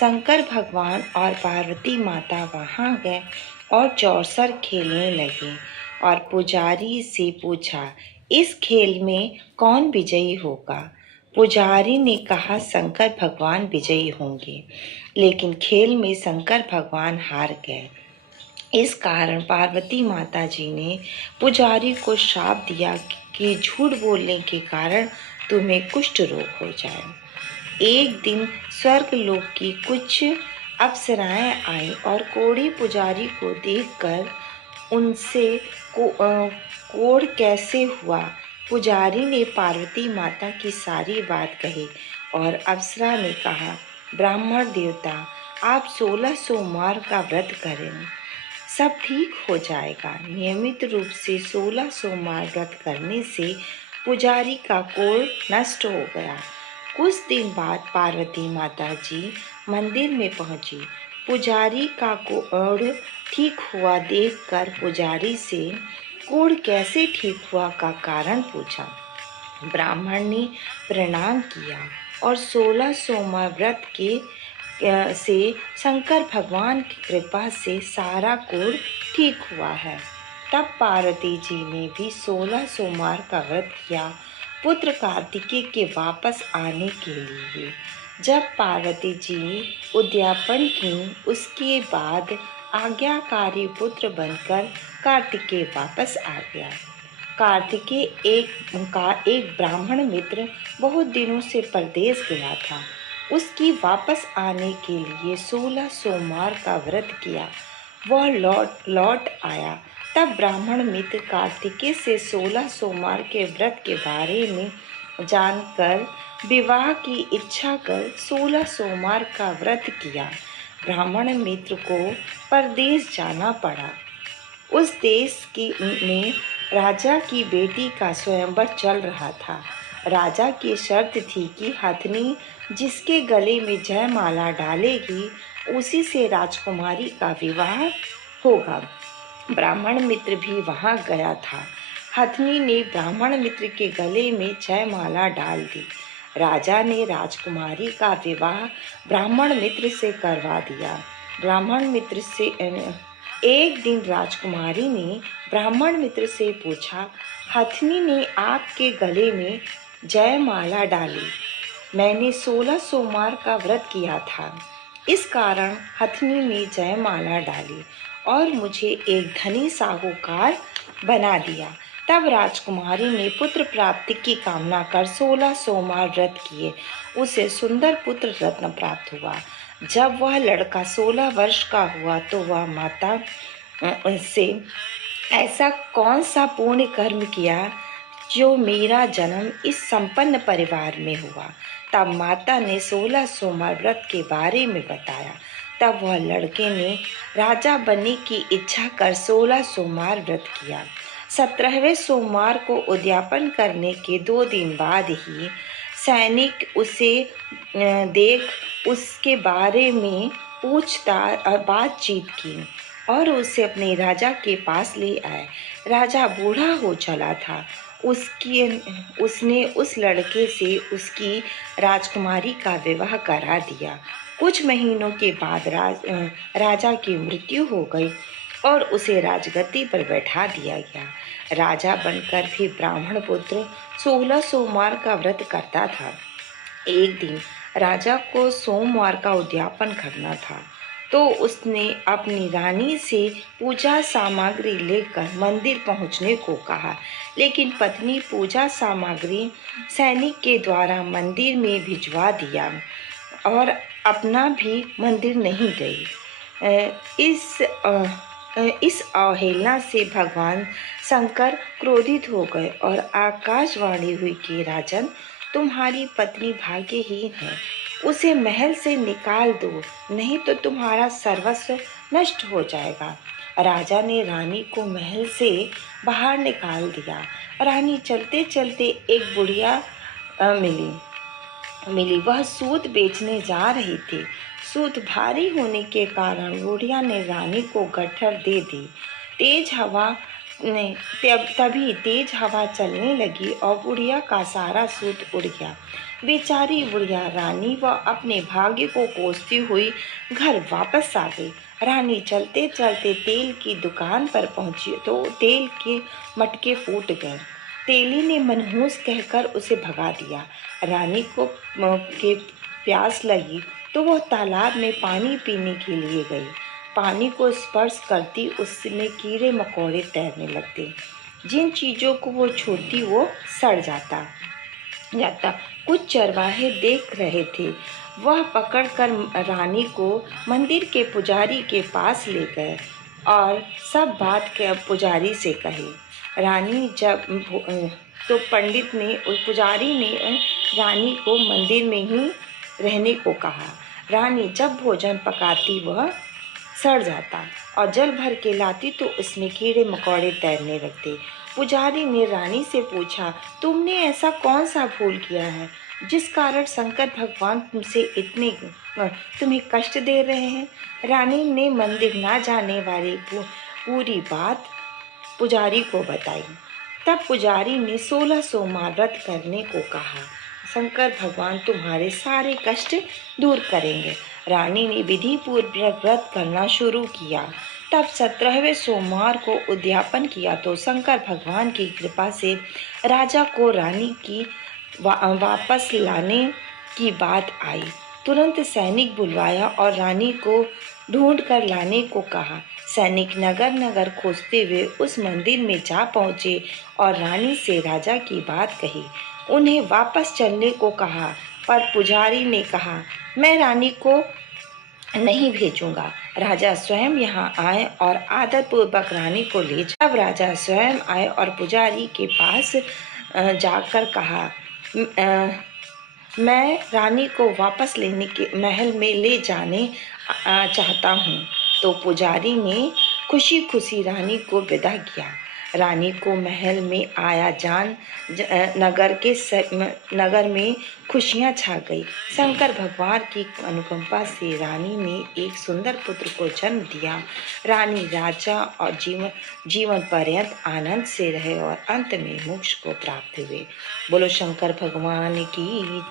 शंकर भगवान और पार्वती माता वहां गए और चौसर खेलने लगे और पुजारी से पूछा, इस खेल में कौन विजयी होगा। पुजारी ने कहा, शंकर भगवान विजयी होंगे, लेकिन खेल में शंकर भगवान हार गए। इस कारण पार्वती माता जी ने पुजारी को श्राप दिया कि झूठ बोलने के कारण तुम्हें कुष्ठ रोग हो जाए। एक दिन स्वर्ग लोक की कुछ अप्सराएं आई और कोढ़ी पुजारी को देखकर उनसे कोढ़ कैसे हुआ। पुजारी ने पार्वती माता की सारी बात कही और अप्सरा ने कहा, ब्राह्मण देवता, आप 16 सोमवार का व्रत करें, सब ठीक हो जाएगा। नियमित रूप से 16 सोमवार व्रत करने से पुजारी का कोढ़ नष्ट हो गया। कुछ दिन बाद पार्वती माता जी मंदिर में पहुंची। पुजारी का कोढ़ ठीक हुआ देखकर पुजारी से कोढ़ कैसे ठीक हुआ का कारण पूछा। ब्राह्मण ने प्रणाम किया और 16 सोमवार व्रत के से शंकर भगवान की कृपा से सारा कोढ़ ठीक हुआ है। तब पार्वती जी ने भी 16 सोमवार का व्रत किया पुत्र कार्तिकेय के वापस आने के लिए। जब पार्वती जी उद्यापन की, उसके बाद आज्ञाकारी पुत्र बनकर कार्तिकेय वापस आ गया। कार्तिकेय एक ब्राह्मण मित्र बहुत दिनों से परदेश गया था। उसकी वापस आने के लिए 16 सोमवार का व्रत किया। वह लौट आया। तब ब्राह्मण मित्र कार्तिकेय से 16 सोमवार के व्रत के बारे में जानकर विवाह की इच्छा कर 16 सोमवार का व्रत किया। ब्राह्मण मित्र को परदेश जाना पड़ा। उस देश में राजा की बेटी का स्वयंवर चल रहा था। राजा की शर्त थी कि हथनी जिसके गले में जयमाला डालेगी उसी से राजकुमारी का विवाह होगा। ब्राह्मण मित्र भी वहां गया था। हथनी ने ब्राह्मण मित्र के गले में जयमाला डाल दी। राजा ने राजकुमारी का विवाह ब्राह्मण मित्र से करवा दिया। ब्राह्मण मित्र से एक दिन राजकुमारी ने ब्राह्मण मित्र से पूछा, हथनी ने आपके गले में जयमाला डाली। मैंने 16 सोमवार का व्रत किया था, इस कारण हथनी ने जयमाला डाली और मुझे एक धनी साहूकार बना दिया। तब राजकुमारी ने पुत्र प्राप्ति की कामना कर 16 सोमवार व्रत किए। उसे सुंदर पुत्र रत्न प्राप्त हुआ। जब वह लड़का 16 वर्ष का हुआ तो वह माता से ऐसा कौन सा पुण्य कर्म किया जो मेरा जन्म इस संपन्न परिवार में हुआ। तब माता ने 16 सोमवार व्रत के बारे में बताया। तब वह लड़के ने राजा बनने की इच्छा कर 16 सोमवार व्रत किया। 17वें सोमवार को उद्यापन करने के 2 दिन बाद ही सैनिक उसे देख उसके बारे में बातचीत की और उसे अपने राजा के पास ले आए। राजा बूढ़ा हो चला था। उसने उस लड़के से उसकी राजकुमारी का विवाह करा दिया। कुछ महीनों के बाद राजा की मृत्यु हो गई और उसे राजगद्दी पर बैठा दिया गया। राजा बनकर भी ब्राह्मण पुत्र 16 सोमवार का व्रत करता था। एक दिन राजा को सोमवार का उद्यापन करना था तो उसने अपनी रानी से पूजा सामग्री लेकर मंदिर पहुंचने को कहा, लेकिन पत्नी पूजा सामग्री सैनिक के द्वारा मंदिर में भिजवा दिया और अपना भी मंदिर नहीं गई। इस अवहेलना से भगवान शंकर क्रोधित हो गए और आकाशवाणी हुई कि राजन, तुम्हारी पत्नी भाग्यहीन है, उसे महल से निकाल दो, नहीं तो तुम्हारा सर्वस्व नष्ट हो जाएगा। राजा ने रानी को महल से बाहर निकाल दिया। रानी चलते चलते एक बुढ़िया मिली। वह सूत बेचने जा रही थी। सूत भारी होने के कारण बुढ़िया ने रानी को गट्ठर दे दी। तेज हवा नहीं, तभी तेज हवा चलने लगी और बुढ़िया का सारा सूत उड़ गया। बेचारी बुढ़िया रानी व अपने भाग्य को कोसती हुई घर वापस आ गई। रानी चलते चलते तेल की दुकान पर पहुंची तो तेल के मटके फूट गए। तेली ने मनहूस कहकर उसे भगा दिया। रानी को के प्यास लगी तो वह तालाब में पानी पीने के लिए गई। पानी को स्पर्श करती उसमें कीड़े मकोड़े तैरने लगते। जिन चीज़ों को वो छूती वो सड़ जाता। कुछ चरवाहे देख रहे थे। वह पकड़कर रानी को मंदिर के पुजारी के पास ले गए और सब बात के पुजारी से कही। रानी जब तो पंडित ने उस पुजारी ने रानी को मंदिर में ही रहने को कहा। रानी जब भोजन पकाती वह सड़ जाता और जल भर के लाती तो उसमें कीड़े मकोड़े तैरने लगते। पुजारी ने रानी से पूछा, तुमने ऐसा कौन सा भूल किया है जिस कारण शंकर भगवान तुमसे इतने तुम्हें कष्ट दे रहे हैं? रानी ने मंदिर ना जाने वाली पूरी बात पुजारी को बताई। तब पुजारी ने 16 सोमवार व्रत करने को कहा। शंकर भगवान तुम्हारे सारे कष्ट दूर करेंगे। रानी ने विधि पूर्वक व्रत करना शुरू किया। तब 17वें सोमवार को उद्यापन किया तो शंकर भगवान की कृपा से राजा को रानी की वापस लाने की बात आई। तुरंत सैनिक बुलवाया और रानी को ढूंढ कर लाने को कहा। सैनिक नगर नगर खोजते हुए उस मंदिर में जा पहुंचे और रानी से राजा की बात कही। उन्हें वापस चलने को कहा पर पुजारी ने कहा, मैं रानी को नहीं भेजूंगा। राजा स्वयं यहाँ आए और आदरपूर्वक रानी को ले जब राजा स्वयं आए और पुजारी के पास जाकर कहा, मैं रानी को वापस लेने के महल में ले जाने चाहता हूँ। तो पुजारी ने खुशी खुशी रानी को विदा किया। रानी को महल में आया जान नगर में खुशियां छा गई। शंकर भगवान की अनुकंपा से रानी ने एक सुंदर पुत्र को जन्म दिया। रानी राजा और जीवन पर्यंत आनंद से रहे और अंत में मोक्ष को प्राप्त हुए। बोलो शंकर भगवान की।